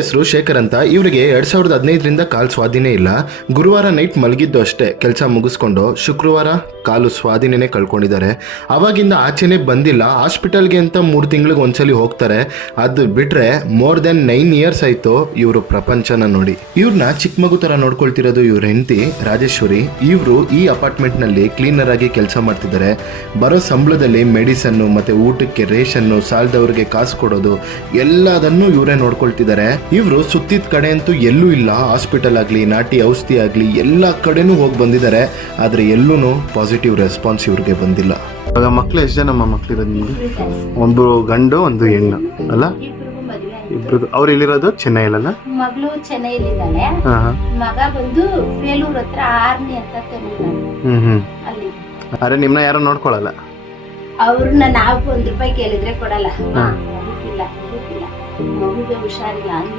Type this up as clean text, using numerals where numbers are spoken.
ಹೆಸರು ಶೇಖರ್ ಅಂತ. ಇವರಿಗೆ 2015ರಿಂದ ಕಾಲು ಸ್ವಾಧೀನ ಇಲ್ಲ. ಗುರುವಾರ ನೈಟ್ ಮಲಗಿದ್ದು ಅಷ್ಟೇ, ಕೆಲಸ ಮುಗಿಸ್ಕೊಂಡು ಶುಕ್ರವಾರ ಕಾಲು ಸ್ವಾಧೀನನೇ ಕಳ್ಕೊಂಡಿದ್ದಾರೆ. ಅವಾಗಿಂದ ಆಚೆನೆ ಬಂದಿಲ್ಲ. ಹಾಸ್ಪಿಟಲ್ಗೆ ಅಂತ 3 ತಿಂಗಳಿಗೆ ಒಂದ್ಸಲಿ ಹೋಗ್ತಾರೆ. ಅದು ಬಿಟ್ರೆ ಮೋರ್ ದೆನ್ 9 ಇಯರ್ಸ್ ಆಯ್ತು ಇವರು ಪ್ರಪಂಚನ ನೋಡಿ. ಇವ್ರನ್ನ ಚಿಕ್ಕ ಮಗು ತರ ನೋಡ್ಕೊಳ್ತಿರೋದು ಇವ್ರ ಹೆಂಡತಿ ರಾಜೇಶ್ವರಿ. ಇವರು ಈ ಅಪಾರ್ಟ್ಮೆಂಟ್ ನಲ್ಲಿ ಕ್ಲೀನರ್ ಆಗಿ ಕೆಲಸ ಮಾಡ್ತಿದ್ದಾರೆ. ಬರೋ ಸಂಬಳದಲ್ಲಿ ಮೆಡಿಸನ್ನು ಮತ್ತೆ ಊಟಕ್ಕೆ ರೇಷನ್ನು, ಸಾಲದವ್ರಿಗೆ ಕಾಸು ಕೊಡೋದು ಎಲ್ಲದನ್ನು ಇವರೇ ನೋಡ್ಕೊಳ್ತಿದ್ದಾರೆ. ಇವರು ಸುತ್ತಿದ ಕಡೆ ಅಂತೂ ಎಲ್ಲೂ ಇಲ್ಲ. ಹಾಸ್ಪಿಟಲ್ ಆಗಲಿ, ನಾಟಿ ಔಷಧಿ ಆಗಲಿ, ಎಲ್ಲ ಕಡೆನೂ ಹೋಗಿ ಬಂದಿದ್ದಾರೆ. ಆದರೆ ಎಲ್ಲೂ ಪಾಸಿಟಿವ್ ರೆಸ್ಪಾನ್ಸ್ ಇವ್ರಿಗೆ ಬಂದಿಲ್ಲ. ಇವಾಗ ಮಕ್ಳು ಎಷ್ಟು ಜನ ಮಕ್ಳಿರೋದು ನಿಮ್ಗೆ? ಒಂದು ಗಂಡು ಒಂದು ಹೆಣ್ಣು ಅಲ್ಲ? ಇಬ್ರು. ಅವ್ರು ಇಲ್ಲಿರೋದು ಚೆನ್ನೈಲಲ್ಲ? ಮಗಳು ಚೆನ್ನೈಲಿದ್ದಾಳೆ, ಮಗ ಬಂದು ಬೇಲೂರ್ ಹತ್ರ ಆರ್ನಿ ಅಂತ ಅಲ್ಲಿ. ಅರೆ ನಿಮ್ನ ಯಾರು ನೋಡ್ಕೊಳಲ್ಲ? ಅವ್ರನ್ನ ನಾವು 1 ರೂಪಾಯಿ ಕೇಳಿದ್ರೆ ಕೊಡಲ್ಲ. ಮಗುಗೆ ಹುಷಾರಿಲ್ಲ, ಹಂಗೆ